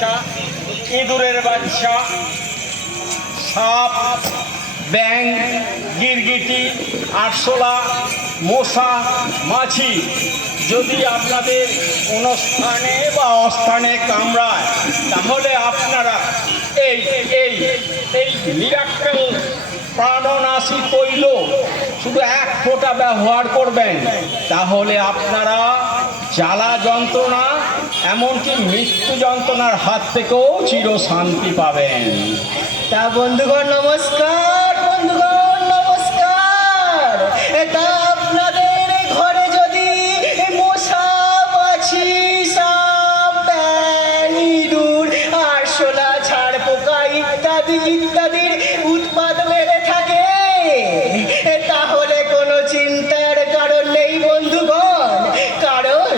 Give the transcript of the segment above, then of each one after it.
বাচ্চা, ইঁদুরের বাচ্চা, সাপ, ব্যাঙ, গিরগিটি, আরশোলা, মশা, মাছি যদি আপনাদের কোনো স্থানে বা অস্থানে কামড়ায়, তাহলে আপনারা এই এই এই মিরাক্কেল প্রাণনাশী তৈল শুধু 1 ফোঁটা ব্যবহার করবেন, তাহলে আপনারা জ্বালা যন্ত্রণা এমনকি মৃত্যু যন্ত্রণার হাত থেকেও চিরশান্তি পাবেন। তা বন্ধুগণ নমস্কার, বন্ধুগণ নমস্কার। এটা আপনাদের ঘরে যদি মশা, মাছি, সাপ, ব্যাঙ, ইঁদুর, আরশোলা, ঝাড় পোকা ইত্যাদি ইত্যাদির উৎপাত বেড়ে থাকে, তাহলে কোনো চিন্তার কারণ নেই বন্ধুগণ। কারণ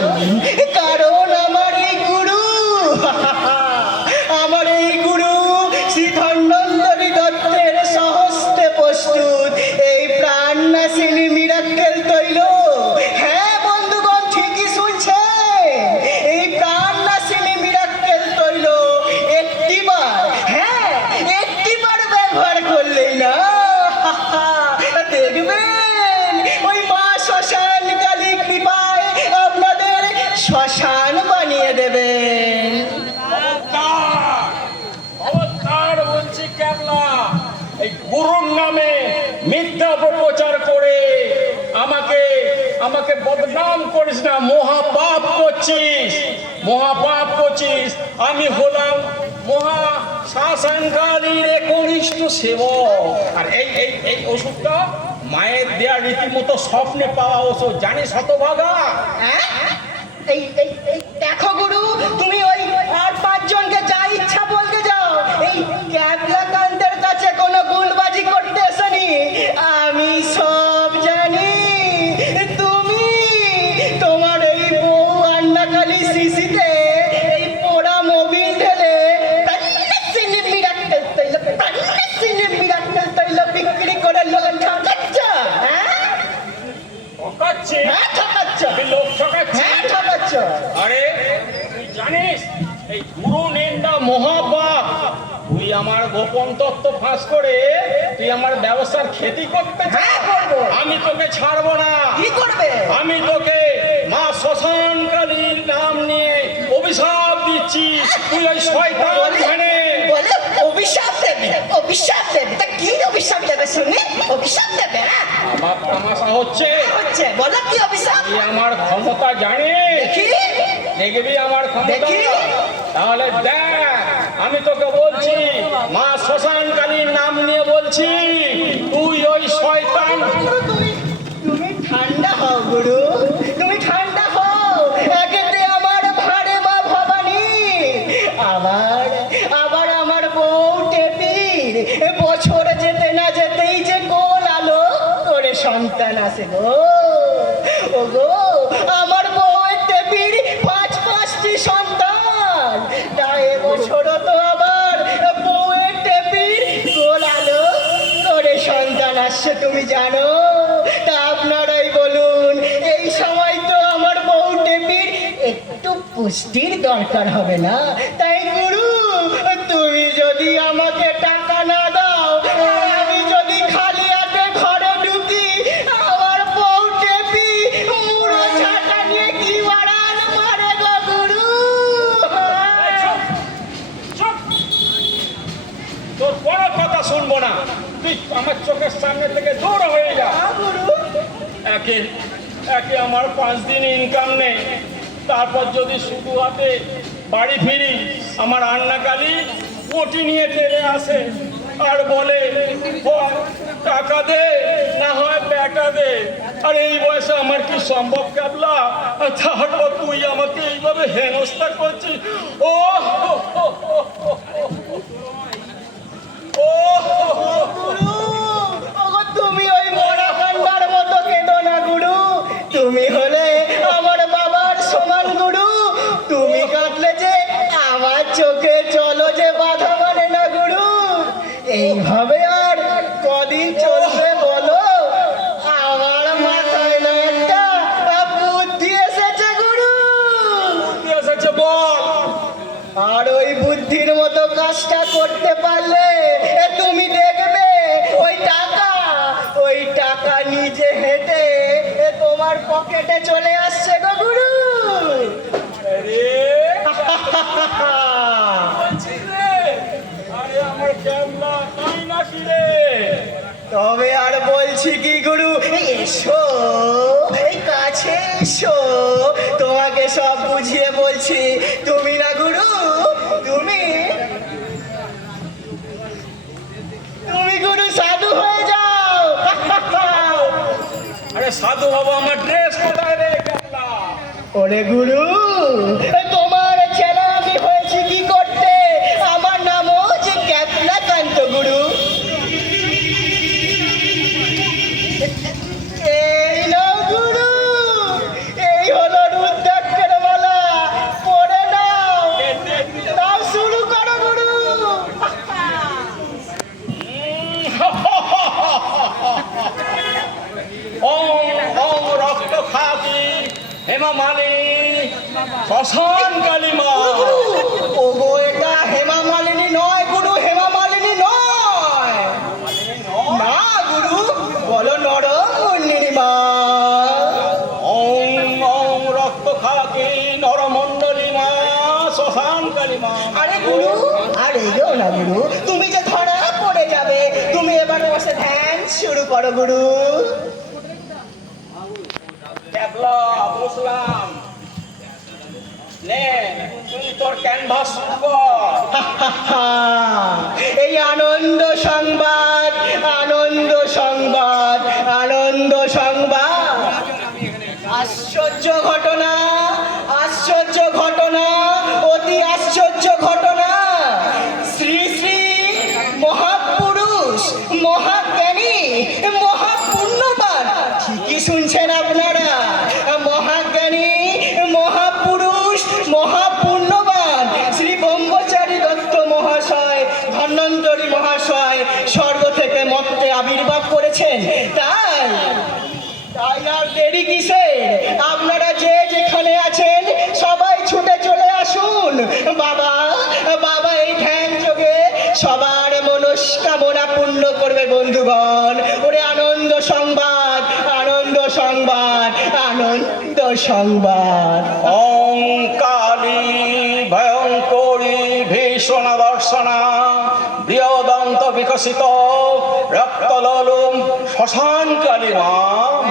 কারণ আমার এই গুরু আমার এই গুরু শ্রী ধন্বন্তরী দত্তের সহস্তে প্রস্তুত এই প্রাণনাশিনী মিরাক্কেল তৈল। হ্যাঁ বন্ধুগণ, ঠিকই শুনছেন, এই প্রাণনাশিনী মিরাক্কেল তৈল একটিবার ব্যবহার করলেই না, দেখবেন ওই মা শ্মশান কালী কৃপায় আপনাদের শ্মশান বানিয়ে দেবেন। অবতার বলছি কেবলা, এই গুরুর নামে মিথ্যা অপপ্রচার করে আমাকে আমাকে বদনাম করিস না, মহাপাপ করছিস, মহাপাপ করছিস। আমি হলাম মহা শ্মশানকালীর একনিষ্ঠ সেবক। আর এই এই এই ওষুধটা মায়ের দেয়া রীতিমতো স্বপ্নে পাওয়া ওষুধ, জানিস হতভাগা? হ্যাঁ? এই এই এই দেখো গুরু, তুমি ওই আর 5 জনকে যা ইচ্ছা বলতে যাও, এই ক্যাবলাকান্তের কাছে কোনো গুলবাজি করতে এসেনি। আমি সব জানি। তুমি তোমার এই বউ আন্নাকালী শিশিতে এই পোড়া মোবিল ঢেলে প্রাণনাশিনী মিরাক্কেল তৈল বিক্রি করে লোক ঠকাচ্ছ। হ্যাঁ ঠকাচ্ছে? হ্যাঁ ঠকাচ্ছ, আমি লোক ঠকাচ্ছি? হ্যাঁ ঠকাচ্ছ। আরে তুই জানিস এই গুরু নিন্দা মহাপাপ। তুই আমার গোপন তত্ত্ব ফাঁস করে তুই আমার ব্যবসার ক্ষতি করতে চাস? হ্যাঁ করবো। আমি তোকে ছাড়বো না। কি করবে? আমি তোকে মা শ্মশানকালীর নাম নিয়ে অভিশাপ দিচ্ছি। তুই ওই শয়তান মানে বলে অভিশাপ দেবে, অভিশাপ দেবে। তা কি অভিশাপ দেবে শুনি? অভিশাপ দেবে? হ্যাঁ বাপ তামাশা হচ্ছে। হচ্ছে, বলো কি অভিশাপ? তুই আমার ক্ষমতা জানিস? দেখি দেখবি আমার ক্ষমতা? দেখি। তাহলে দেখ, আমি তোকে বলছি, মা শ্মশানকালীর নাম নিয়ে বলছি, তুই ওই শয়তান। তুমি ঠান্ডা হও গুরু, তুমি ঠান্ডা হও। একেতে আমার ভারে মা ভবানী, আবার আবার আমার বউ টেপির বছর যেতে না যেতেই যে গোল আলো করে সন্তান আসে গো। ও গো, আমার বউ টেপির 5টি সন্তান। তাই এবছরও তো আবার বউয়ের টেপির গোল আলো করে সন্তান আসছে, তুমি জানো? তা আপনারাই বলুন, এই সময় তো আমার বউ টেপির একটু পুষ্টির দরকার হবে না? তাই গুরু, তুমি যদি আমাকে টাকা না দাও, আমি যদি খালি হাতে ঘরে ঢুকি, আমার বউ টেপি মুড়ো ঝাঁটা নিয়ে কি বাড়ান মারে গো গুরু। চুপ! তোর কোনো কথা শুনবো না। তুই আমার চোখের সামনে থেকে দূর হয়ে যা। গুরু একে একে আমার 5 দিন ইনকাম নেই, তারপর যদি শুধু হাতে বাড়ি ফিরি, আমার আন্নাকালী পটি নিয়ে টেনে আসে আর বলে, হয় টাকা দে, না হয় বেটা দে। আর এই বয়সে আমার কি সম্ভব কাবলা? তারপর তুই আমাকে এইভাবে হেনস্থা করছিস। ও গুরু, ওগো তুমি ওই মরা কান্ডার মতো কেঁদো না গুরু। তুমি হলে আমার বাবার সমান গুরু। তুমি কাঁদলে যে আমার চোখে চলো যে বাধা মানে না গুরু। এইভাবে আর কদিন চলবে বলো? আমার মাথায় না একটা বুদ্ধি এসেছে গুরু। এসেছে বল। আর ওই বুদ্ধির মতো কাজটা করতে পারলে তুমি দেখবে ওই টাকা নিজে হেঁটে তোমার পকেটে চলে আসছে গো গুরু। আরে বলছি রে, আরে আমার ক্যাবলা তাই নাকি রে? তবে আর বলছি কি গুরু, এসো এই কাছে এসো, তোমাকে সব বুঝিয়ে বলছি। তুমি না গুরু, তুমি গুরু সাধু হয়ে যাও। আরে সাধু বাবু, আমার ড্রেস কোথায় রে ক্যাবলা? ওরে গুরু, তোমার ছেলে আমি হয়েছি কি করতে? আমার নামও যে ক্যাবলাকান্ত গুরু। এই নাও গুরু, এই হলো রুদ্রাক্ষের মালা, পরে নাও। নাও শুরু করো গুরু। ওম ওম রক্ত খাবি হেমা মালিনী শ্মশান কালিমা। ওগো, এটা হেমা মালিনী নয় গুরু, হেমা মালিনী নয়। না গুরু, বলো নরমন্দিরিমা। ওম ওম রক্ত খাবি নরমণ্ডলিমা শ্মশান কালিমা। আরে গুরু, আর এগো না গুরু, তুমি যে ধরা পড়ে যাবে। তুমি এবার বসে ধ্যান শুরু করো গুরু। ক্যাবলা বসলাম, নে তুই তোর ক্যানভাস শুরু কর। এই আনন্দ সংবাদ, আনন্দ সংবাদ, আনন্দ সংবাদ। আশ্চর্য ঘটনা, আশ্চর্য ঘটনা, অতি আশ্চর্য ঘটনা। শ্রী শ্রী মহাপুরুষ, মহাজ্ঞানী, মহাপুণ্যবান, ঠিকই শুনছেন আপনারা, মহাজ্ঞানী, মহাপুরুষ, মহাপুণ্যবান শ্রী ব্রহ্মচারী দত্ত মহাশয়, ধন্বন্তরী মহাশয় স্বর্গ থেকে মর্তে আবির্ভাব করেছেন। তাই আর দেরি কিসের? আপনারা যে যেখানে আছেন সবাই ছুটে চলে আসুন। বাবা বাবা এই ধ্যান যোগে সবার মনস্কামনা পূর্ণ করবে বন্ধুগণ। ওরে আনন্দ সংবাদ, আনন্দ সংবাদ, আনন্দ সংবাদ। ওম কালী ভয়ঙ্করী ভীষণ দর্শনা বৃহদন্ত বিকশিত রক্তলোলুম শ্মশান কালিমা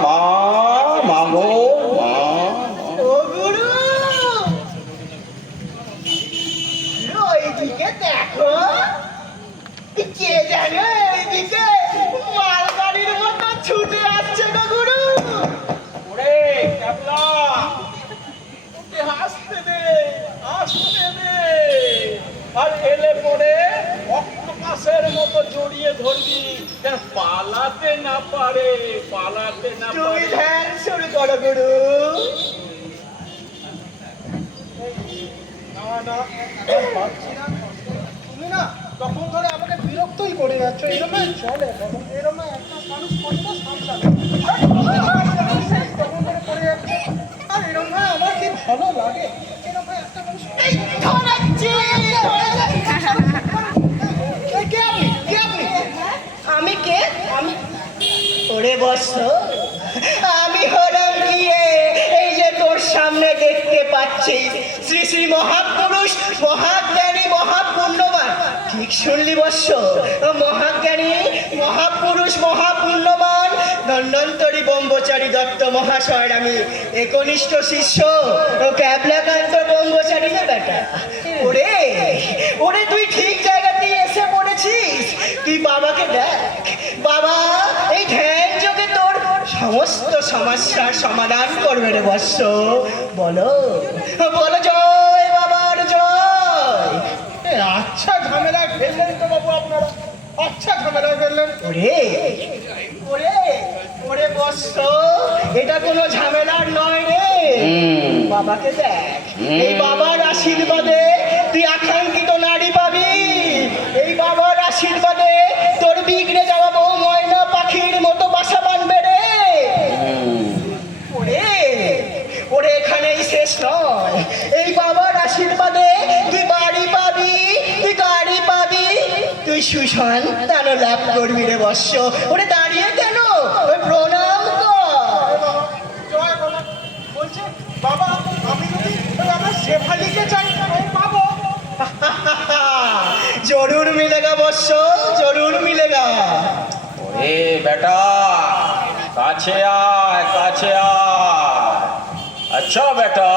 মা মাগো মা। ও গুরু, ওইদিকে দেখো, কে জানো এইদিকে মালগাড়ির মতো ছুটে আসছে গো গুরু। ওরে ক্যাবলা, ওকে আসতে দে, আসতে দে। আর এলে পরে অক্টোপাসের মতো জড়িয়ে ধরবি, যেন পালাতে না পারে, পালাতে না তুমি পারে। ধ্যান শুরু করো গুরু। না না, আর পারছি না। তুমি না তখন ধরে আমাকে বিরক্তই করে যাচ্ছ। এরকম চলে বলো, এরকম একটা মানুষ কতটা সামলাবে? তখন ধরে পড়ে যাচ্ছে। আর এরকম ভাই আমার কি ভালো লাগে? এরকম ভাই একটা মানুষ ধরাচ্ছি। এই কে আপনি? কে আপনি? আমি কে? আমি ওরে বৎস, আমি হলাম গিয়ে এই যে তোর সামনে দেখতে পাচ্ছি শ্রী শ্রী মহাপুরুষ, মহাজ্ঞানী, মহাপুণ্যবান। ঠিক শুনলি বৎস, মহাজ্ঞানী, মহাপুরুষ, মহাপুণ্যবান ধন্বন্তরী ব্রহ্মচারী দত্ত মহাশয়ের আমি একনিষ্ঠ শিষ্য ও ক্যাবলাকান্ত ব্রহ্মচারী না বেটা। ওরে ওরে, তুই ঠিক জায়গাতেই এসে পড়েছিস। তুই বাবাকে দেখ, বাবা এই ধ্যান যোগে তোর সমস্ত সমস্যার সমাধান করবে রে বৎস। বলো বলো, জয় বাবার জয়। আচ্ছা ঝামেলায় ফেললেন তো বাবু আপনারা, আচ্ছা ঝামেলায় ফেললেন। ওরে ওরে ওরে বৎস, এটা কোনো ঝামেলার নয় রে। বাবাকে দেখ, এই বাবার আশীর্বাদে তুই আকাঙ্ক্ষিত নারী পাবি। এই বাবার আশীর্বাদে তোর বিগড়ে যাওয়া বউ ময়না পাখির মতো বাসা বাঁধবে রে। ওরে ওরে, এখানেই শেষ নয়। এই বাবার আশীর্বাদে তুই বাড়ি পাবি, সুসন্তান লাভ করবি রে বৎস। ওরে দাঁড়িয়ে কেন, ওই প্রণাম কর। জয় বাবা। বলছে বাবা আমি যদি ওই আমার শেফালিকে চাই আমি পাবো? জরুর মিলেগা বৎস, জরুর মিলেগা। এ বেটা, কাছে আয়, কাছে আয়। আচ্ছা বেটা,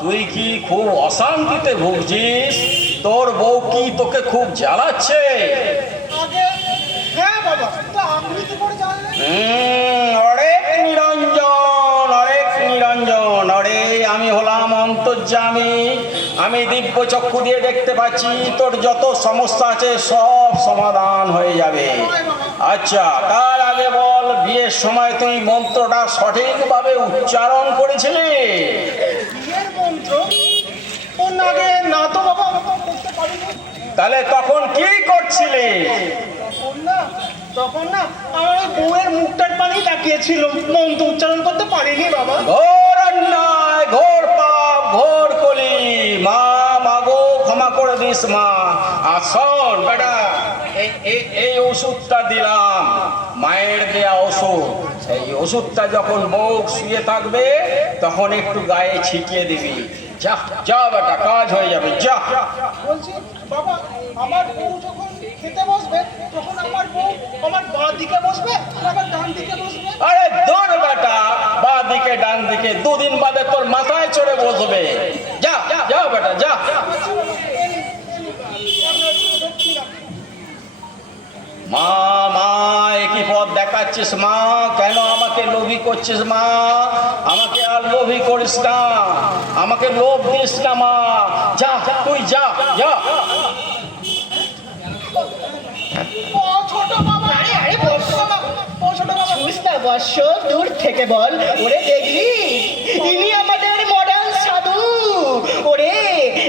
তুই কি খুব অশান্তিতে ভুগছিস? তোর বউ কি তোকে খুব জ্বালাচ্ছে? আগে হ্যাঁ বাবা, তো আপনি কি করে জানলেন? অনেক নিরঞ্জন, অনেক নিরঞ্জন। অরে আমি হলাম অন্তর্যামী, আমি দিব্য চক্ষু দিয়ে দেখতে পাচ্ছি তোর যত সমস্যা আছে সব সমাধান হয়ে যাবে। আচ্ছা, তার আগে বল, বিয়ের সময় তুই মন্ত্রটা সঠিকভাবে উচ্চারণ করেছিলি? বিয়ের মন্ত্র? ও না আগে না তো বাবা, আমি তো করতে পারিনি। তাহলে তখন কি করছিলি? তখন না আমার ওই বউয়ের মুখটার পানি তাকিয়েছিল, মন্ত্র উচ্চারণ করতে পারিনি বাবা। ঘোর অন্যায়, ঘোর পাপ, ঘোর কলি। মা, মাগো ক্ষমা করে দিস মা। আর শোন বেটা, এই ওষুধটা দিলাম, মায়ের দেয়া ওষুধ। এই ওষুধটা যখন বউ শুয়ে থাকবে তখন একটু গায়ে ছিটিয়ে দিবি। যা যা বেটা, কাজ হয়ে যাবে, যা। বলছি বাবা, আমার বউ যখন খেতে বসবে তখন আমার বউ আমার বাঁ দিকে বসবে না আবার ডান দিকে বসবে? আরে দূর বেটা, বাঁ দিকে ডান দিকে দুদিন বাদে তোর মাথায় চড়ে বসবে। যা যা বেটা, যা। মা, মা একই পথ দেখাচ্ছিস মা? কেন আমাকে লোভী করছিস মা? আমাকে আর লোভী করিস না, আমাকে লোভ দিস না মা। যা, তুই যা, যা। ও ছোট বাবা, আরে বৎস বাবা, ও ছোট বাবা। বুঝ না বৎস, দূর থেকে বল। ওরে দেখলি, ইনি আমাদের মডার্ন সাধু। ওরে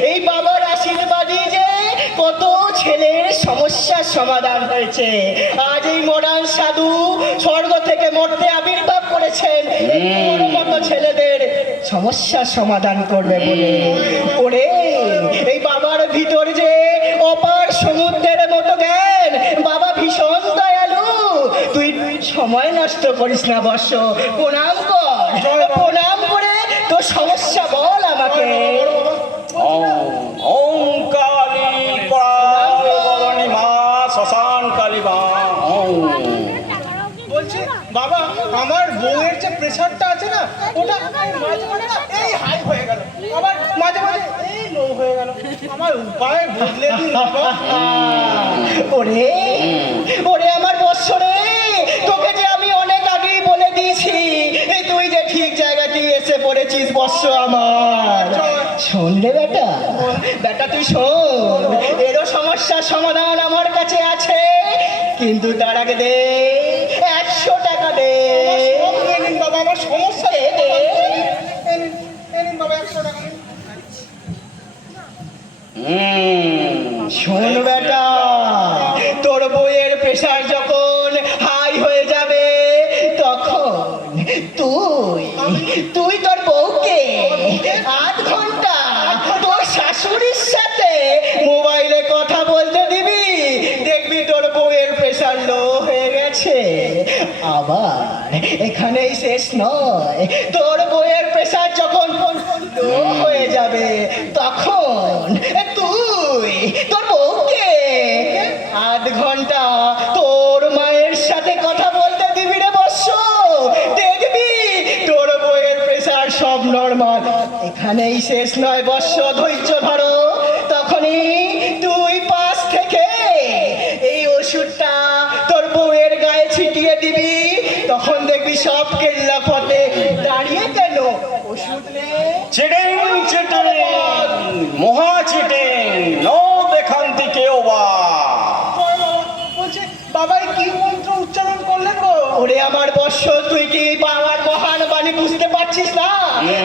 এই বাবার আশীর্বাদী যে কত ছেলের সমস্যার সমাধান হয়েছে। আজ এই মডার্ন সাধু স্বর্গ থেকে মর্তে আবির্ভাব করেছেন এই তোর মতো ছেলেদের সমস্যার সমাধান করবে বলে। ওরে এই বাবার ভিতর যে অপার সমুদ্রের মতো জ্ঞান, বাবা ভীষণ দয়ালু। তুই সময় নষ্ট করিস না বৎস, প্রণাম কর। প্রণাম করে তোর সমস্যা বল আমাকে। ওম কালী পরায় মা, শ্মশান কালী মা। বলছি বাবা, আমার বউয়ের যে প্রেশারটা আছে না, ওটা মাঝে মাঝে না এই হাই হয়ে গেল, আবার মাঝে মাঝে এই লো হয়ে গেল। আমার উপায় বদলে দিন বাবা। ওরে ওরে আমার বৎস রে, তোকে যে আমি অনেক আগেই বলে দিয়েছি, এই তুই যে ঠিক জায়গাতেই এসে পড়েছিস বৎস আমার। শোন রে বেটা, বেটা তুই শোন, এরও সমস্যার সমাধান আমার কাছে আছে, কিন্তু তার আগে দে 100 টাকা দে। সব নিয়ে নিন বাবা, আমার সমস্যা দে, দে। এ নিন বাবা 100 টাকা নিন। শোন বেটা, তোর বইয়ের প্রেশার যখন হাই হয়ে যাবে তখন তুই তোর বউকে 8 ঘন্টা তোর শাশুড়ির সাথে মোবাইলে কথা বলতে দিবি, দেখবি তোর বউয়ের প্রেশার লো হয়ে গেছে। আবার এখানেই শেষ নয়, তোর বউয়ের প্রেশার যখন লো হয়ে যাবে তখন তুই তোর বউকে 8 ঘন্টা তোর মায়ের সাথে কথা বলতে দিবি রে বৎস, দেখবি তোর বউয়ের প্রেশার সব নরমাল। এখানেই শেষ নয় বৎস, ধৈর্য ধরো। তখনই তুই পাশ থেকে এই ওষুধটা তোর বউয়ের গায়ে ছিটিয়ে দিবি, তখন দেখবি সব কেল্লা ফতে। দাঁড়িয়ে কেন, ওষুধ নে। চিটিং চিটিং, মহা চিটিং, নো দেখান্তি কেউ বা। জয় বাবা। বলছি বাবা, এই কি মন্ত্র উচ্চারণ করলেন গো? ওরে আমার বৎস, তুই কি বাবার মহান বাণী বুঝতে পারছিস না?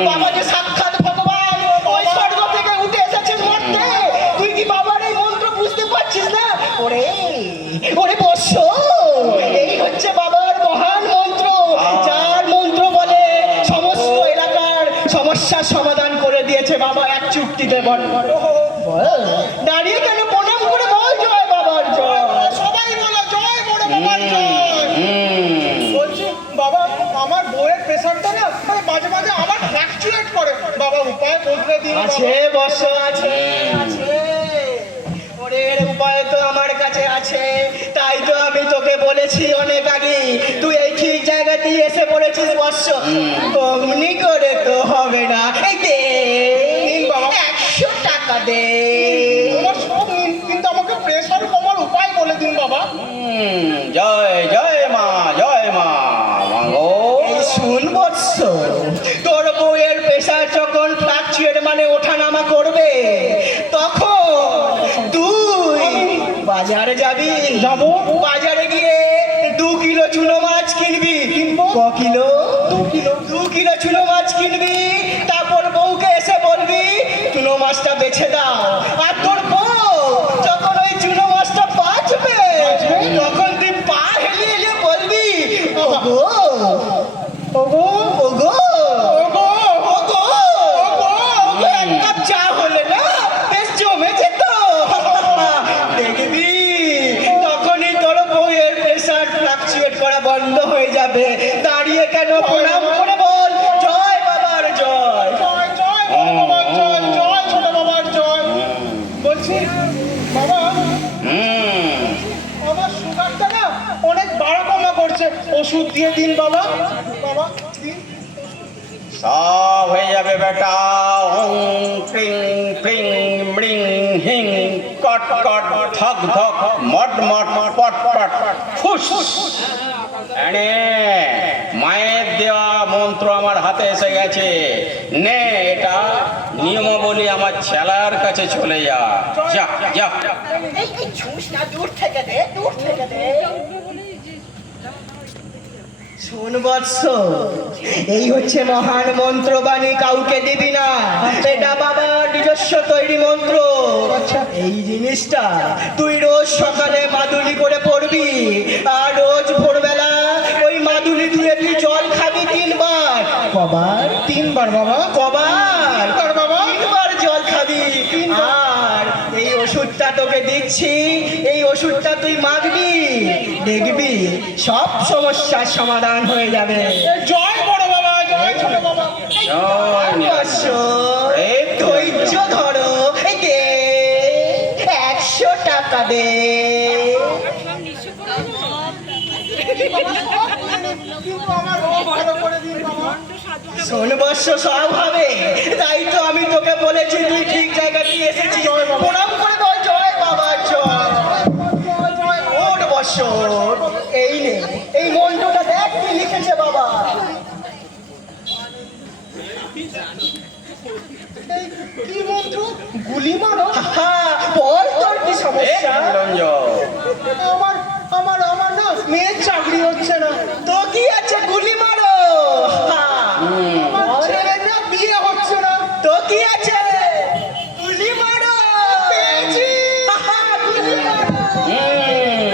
বাবা যে সাক্ষাৎ ভগবান, ওই স্বর্গ থেকে উঠে এসেছেন উপায় বদলে দিন বাবা। আছে বর্ষ আছে আছে ওরে এর উপায় তো আমার কাছে আছে, তাই তো আমি তোকে বলেছি অনেক আগে, তুই এই ঠিক জায়গাতেই এসে পড়েছিস বর্ষ। অমনি করে তো হবে না, এই দে নিন বাবা। 100 টাকা দে। আমার সব নিন, কিন্তু আমাকে প্রেশার কমার উপায় বলে দিন বাবা। জয় জয় মা, জয় মা, মাগো। এই শুন বৎস, তোর বউয়ের প্রেশার যখন ফ্লাকচুয়েট মানে ওঠানামা করবে, তখন তুই বাজারে যাবি। যাবো। বাজারে গিয়ে 2 কিলো চুনো মাছ কিনবি। কিনবো। ক কিলো? 2 কিলো। 2 কিলো চুনো মাছ কিনবি, তারপর বউকে এসে বলবি চুনো মাছটা বেছে দাও। আর তোর বউ যখন ওই চুনো মাছটা বাঁচবে, তখন তুই পা হেলিয়ে হেলিয়ে বলবি, ওগো ওগো ওগো ওগো ওগো ওগো, এক কাপ চা হলে না বেশ জমেছে তো। দেখবি তখনই তোর বউয়ের প্রেশার ফ্লাকচুয়েট করা বন্ধ হয়ে যাবে। দাঁড়িয়ে কেন, প্রণাম করে বল জয় বাবার জয়। জয় জয় বড় বাবার জয়, জয় ছোট বাবার জয়। বলছি বাবা, আমার সুগারটা না অনেক বাড়া কমা করছে, ওষুধ দিয়ে দিন বাবা। বাবা দিন। সব হয়ে যাবে বেটা। ওং ক্রিং ক্রিং মৃং হিং কট কট ধক ধক মট মট পট পট ফুস। এনে মায়ের দেওয়া মন্ত্র আমার হাতে এসে গেছে। নে এটা নিয়মাবলী আমার ছেলার কাছে চলে যা। যা যা। এই ছুস না, দূর থেকে দে, দূর থেকে দে। শোন বৎস, এই হচ্ছে মহান মন্ত্রবাণী, কাউকে দিবি না। এটা বাবার নিজস্ব তৈরি মন্ত্র। এই জিনিসটা তুই রোজ সকালে মাদুলি করে পড়বি, আর রোজ ভোরবেলা ওই মাদুলি ধুয়ে তুই জল খাবি 3 বার। কবার? 3 বার বাবা। কবার? বার বাবা। 3 বার জল খাবি। আর এই ওষুধটা তোকে দিচ্ছি, এই ওষুধটা তুই মাখবি, দেখবি সব সমস্যার সমাধান হয়ে যাবে। জয় বড় বাবা, জয় ছোট বাবা। জয় বৎস, ধৈর্য ধরো, এই দে 100 টাকা দে। কিন্তু আমার রোগ ভালো করে দিন বাবা। শোন বৎস, সব হবে, তাই তো আমি তোকে বলেছি তুই ঠিক জায়গাতে এসেছিস। প্রণাম করে বল জয় বাবা জয়। ওঠ বৎস, এই নে এই মন্ত্রটা দেখ কি লিখেছে বাবা। এই কি মন্ত্র? গুলি মারো? বল তোর কি সমস্যা? নিরঞ্জন, আমার আমার আমার না মেয়ের চাকরি হচ্ছে না। তো কি আছে, গুলি মারো। আমার ছেলের না বিয়ে হচ্ছে না। তো কি আছে, গুলি মারো। পেয়েছি।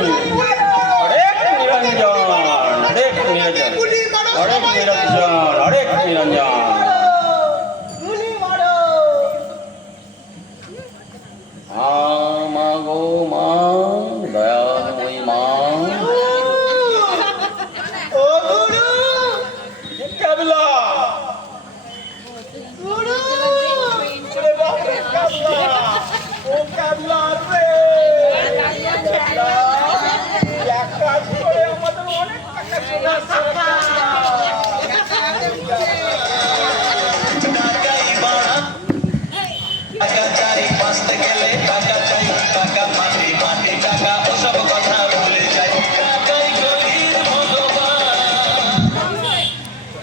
গুলি মারো। হরেক নিরঞ্জন, হরেক নিরঞ্জন, গুলি মারো হরেক সবাইকে। নিরঞ্জন, হরেক নিরঞ্জন। গুলি মারো। মা গো মা, দয়াময়ী মা। ও গুরু, ক্যাবলা, গুরু। ওরে বাপরে ক্যাবলা, ও ক্যাবলা রে, ক্যাবলা, এক কাজ করে আমাদের অনেক টাকা চলে আসছে রে ক্যাবলা।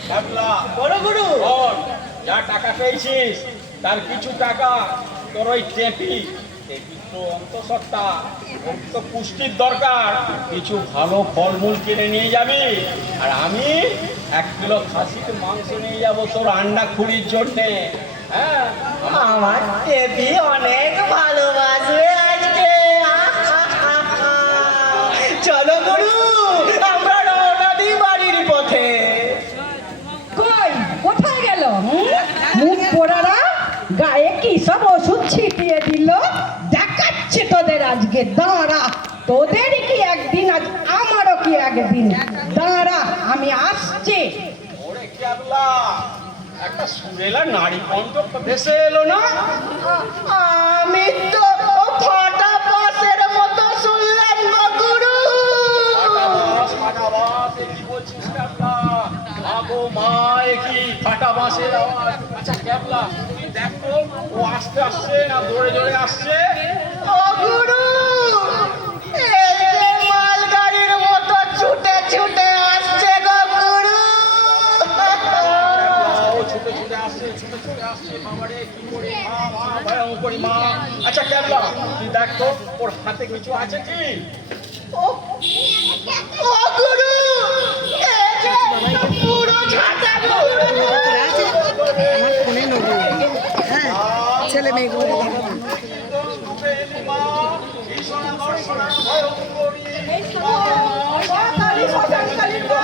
ক্যাবলা, বড় গুরু, শোন, যা টাকা পেয়েছিস তার কিছু টাকা তোর ওই টেপি তো অন্তঃসত্ত্বা, ওর তো পুষ্টির দরকার, কিছু ভালো ফলমূল কিনে নিয়ে যাবি। আর আমি 1 কিলো খাসির মাংস নিয়ে যাবো তোর আন্ডা খুঁড়ির জন্যে। হ্যাঁ, আমার টেপি অনেক ভালোবাসবে আজকে। চলো গুরু, আমরা রওনা দিই বাড়ির পথে। কই কোথায় গেল মুখ পোড়ারা? গায়ে কি সব ওষুধ ছিটিয়ে দিল? দেখাচ্ছে তোদের আজকে, দাঁড়া। তোদেরই কি একদিন, আজ আমারও কি একদিন। দাঁড়া, আমি আসছি। ওরে ক্যাবলা, একটা সুরেলা নারী কণ্ঠ ভেসে এলো না? আমি তো ফাটা বাসের মতো শুনলাম গো গুরু। ফাটা বাস, এ কি বলছিস ক্যাবলা? আগো মা, এ কি ফাটা বাসের আওয়াজ? আচ্ছা ক্যাবলা, তুই দেখ তো, ও আসতে আসছে না জোরে জোরে আসছে? ও গুরু, এই যে মালগাড়ির মতো ছুটে ছুটে আসছে গো গুরু। ও ছুটে ছুটে আসছে, ছুটে ছুটে আসছে, বাবারে কি করি মা, মা ভয়ঙ্করী মা। আচ্ছা ক্যাবলা, তুই দেখ তো ওর হাতে কিছু আছে কি? ও গুরু, এই যে পুরো ছাতা গুরু। ছেলে মেয়েগুলো ভীষণ দর্শনা ভয়ঙ্করী কালী, শ্মশান কালী মা।